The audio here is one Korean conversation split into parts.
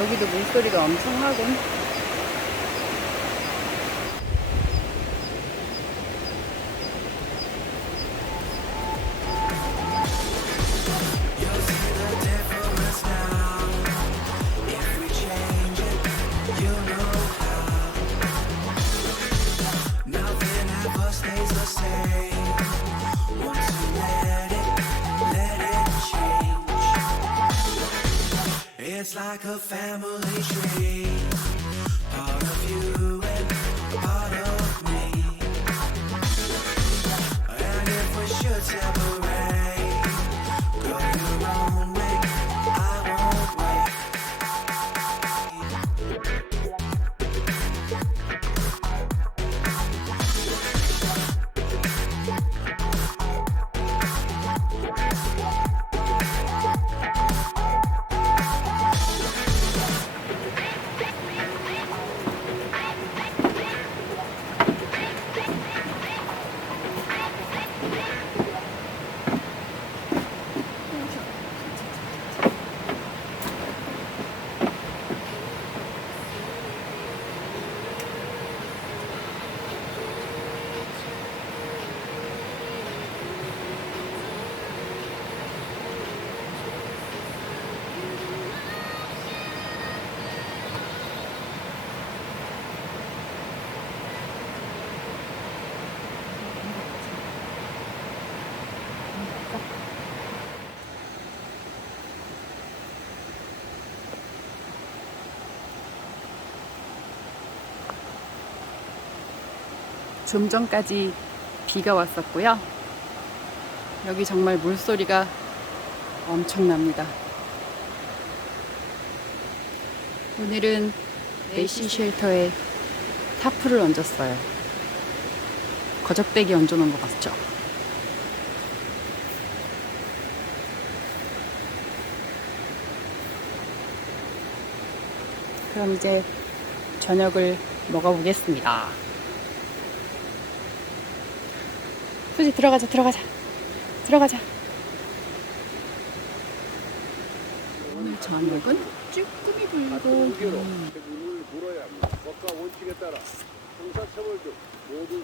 여기도 물소리가 엄청나군. It's like a family tree, part of you and part of me. And if we should separate, go your own way, I won't wait. 좀 전까지 비가 왔었고요. 여기 정말 물소리가 엄청납니다. 오늘은 내시 쉘터에 타프를 얹었어요. 거적대기 얹어놓은 거 맞죠? 그럼 이제 저녁을 먹어보겠습니다. 수지 들어가자. 오늘 저녁은 쭈꾸미 불고기. 물을 물어야 합니다. 법과 원칙에 따라 형사처벌 등 모든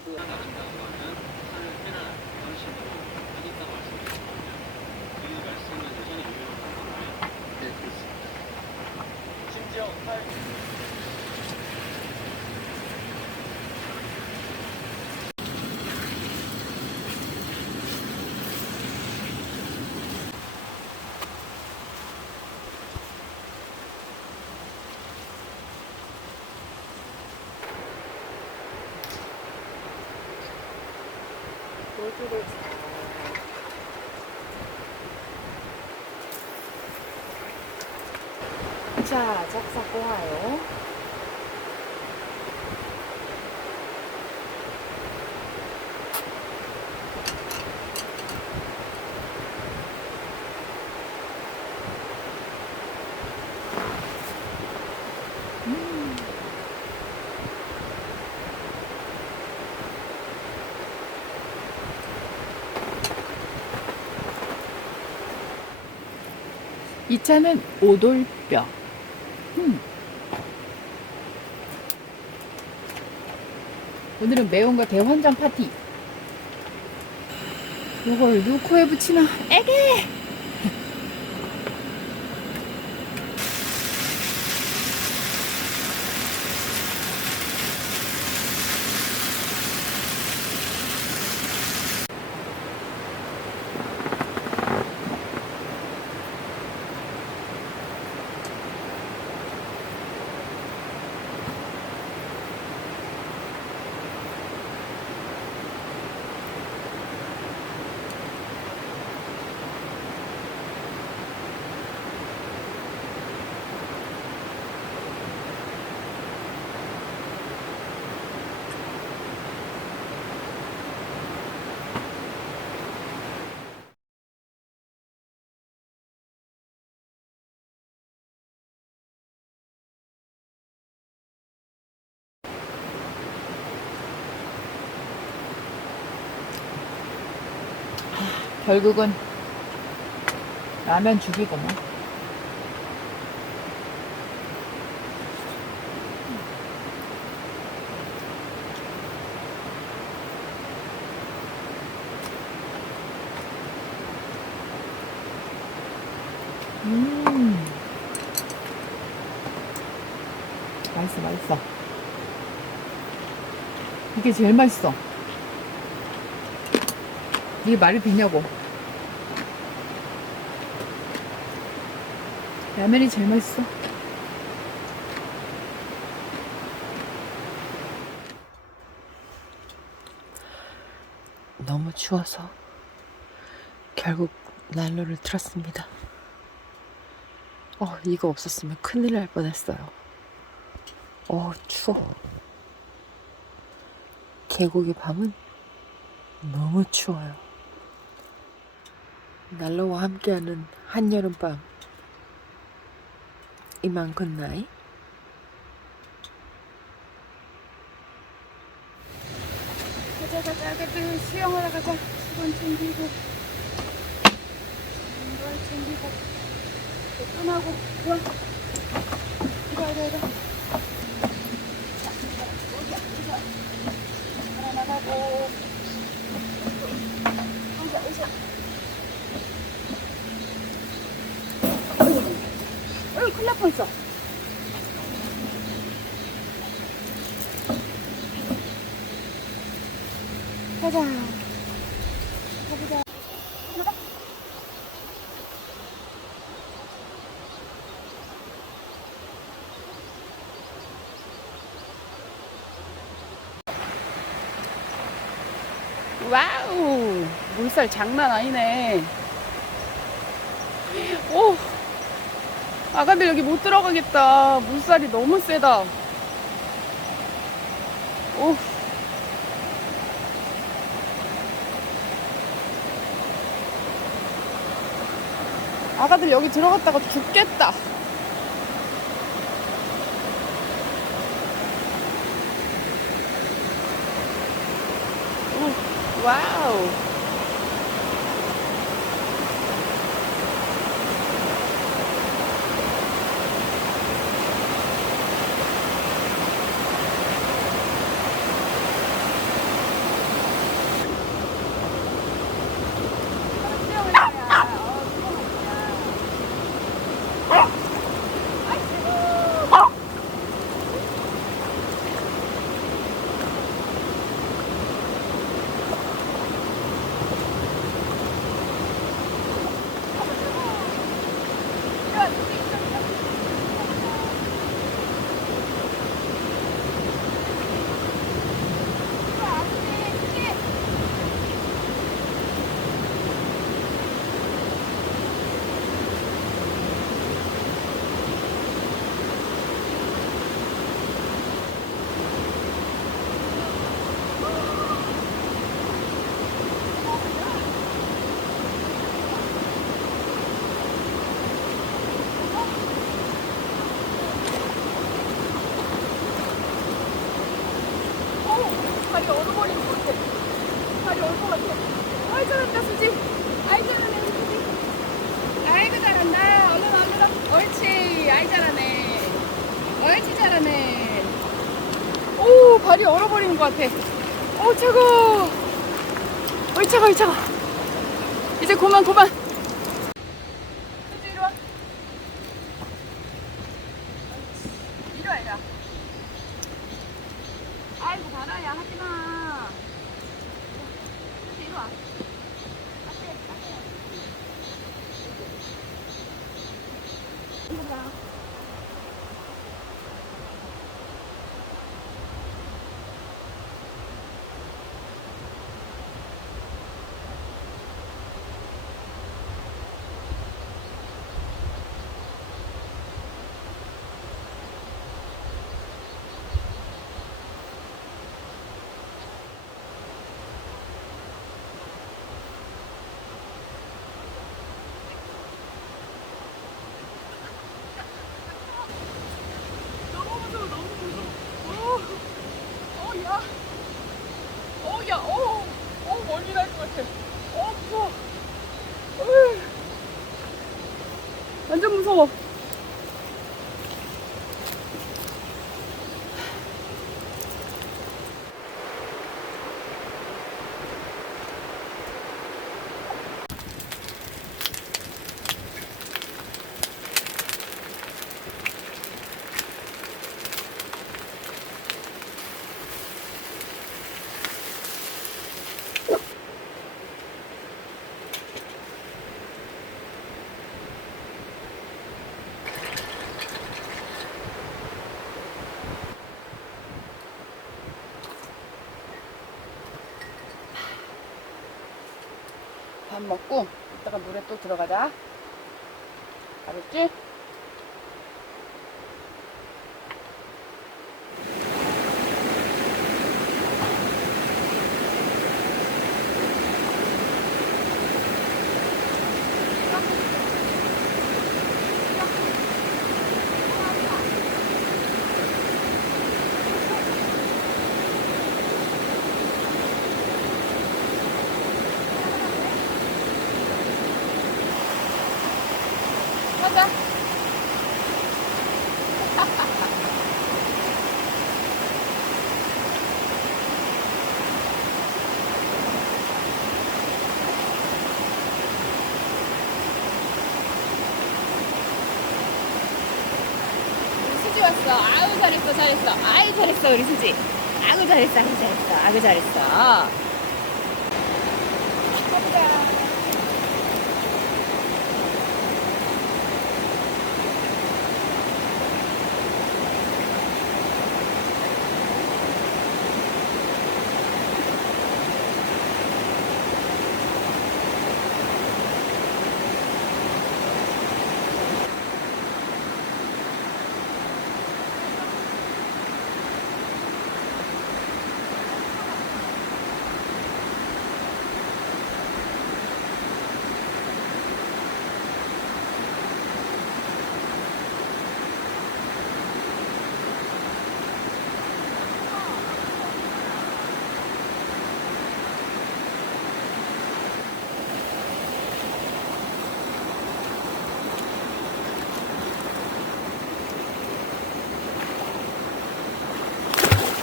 자, 작사 꼬아요. 이 차는 오돌뼈. 오늘은 매운 거 대환장 파티. 이걸 누 코에 붙이나? 에게! 결국은 라면 죽이구만. 맛있어, 맛있어. 이게 제일 맛있어. 이게 말이 되냐고. 라면이 제일 맛있어. 너무 추워서 결국 난로를 틀었습니다. 이거 없었으면 큰일 날 뻔했어요. 추워. 계곡의 밤은 너무 추워요. 난로와 함께하는 한여름밤 이만큼 나이? 가자, 애들 수영하러 가자. 수건 챙기고, 이걸 챙기고, 끝나고, 좋아. 이거. 하나 나가고, 의자. 큰일 날 뻔했어. 가자. 가보자. 와우, 물살 장난 아니네. 오, 아가들 여기 못 들어가겠다. 물살이 너무 세다. 오. 아가들 여기 들어갔다가 죽겠다. 오, 와우. 다리가 얼어버리는 것 같아. 다리 얼 것 같아. 아이 잘한다 수지. 아이 잘하네 수지. 아이고 잘한다. 얼른. 옳지. 아이 잘하네. 옳지 잘하네. 오 발이 얼어버리는 것 같아. 오 차가워. 어이 차가. 이제 그만. 수지 이리 와. 이리 와. 아이고 바라야 하지마. 이리 와. 멀리 날 것 같아. 무서워. 완전 무서워. 밥 먹고 이따가 물에 또 들어가자. 알았지? 가자. 우리 수지 왔어. 아우 잘했어 잘했어. 아유 잘했어 우리 수지. 아구 잘했어 아구 잘했어 아구 잘했어. 가보자.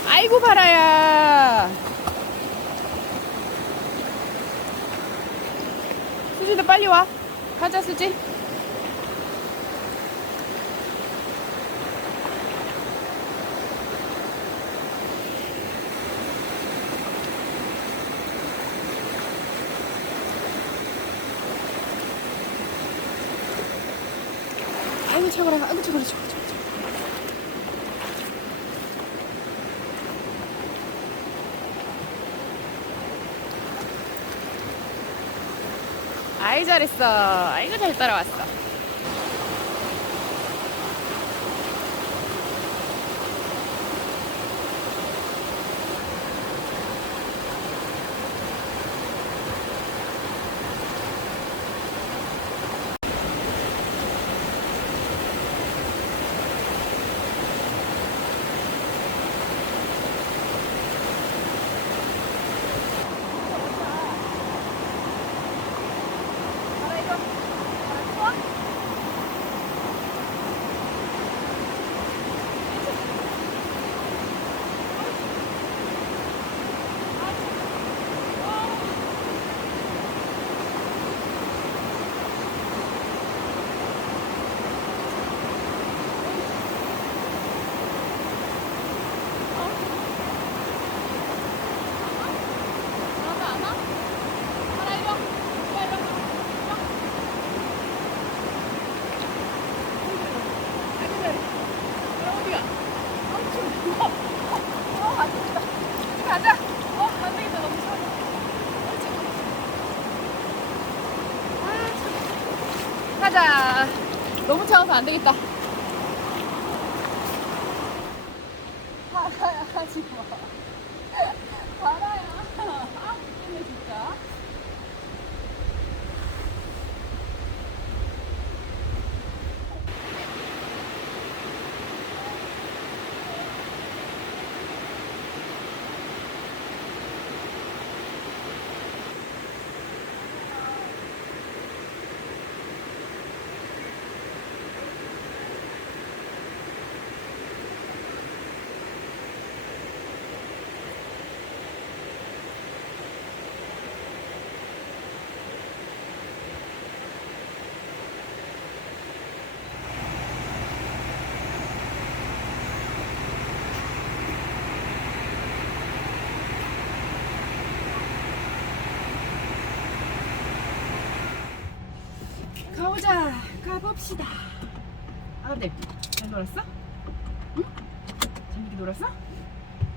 아이고 바라야. 수지도 빨리 와. 가자 수지. 아이고 차가라. 아이고 차가라. 차가라. 아이 잘했어. 아이고 잘 따라왔어. 가자. 안 되겠다. 너무 차워. 가자. 너무 차워서 안 되겠다. 바라야 하지 마. 바라야. 아, 웃기네 진짜. 가보자. 가봅시다. 아들, 잘 놀았어? 응? 재밌게 놀았어?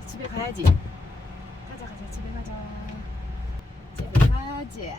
집에 가야지. 가자, 가자. 집에 가자. 집에 가자.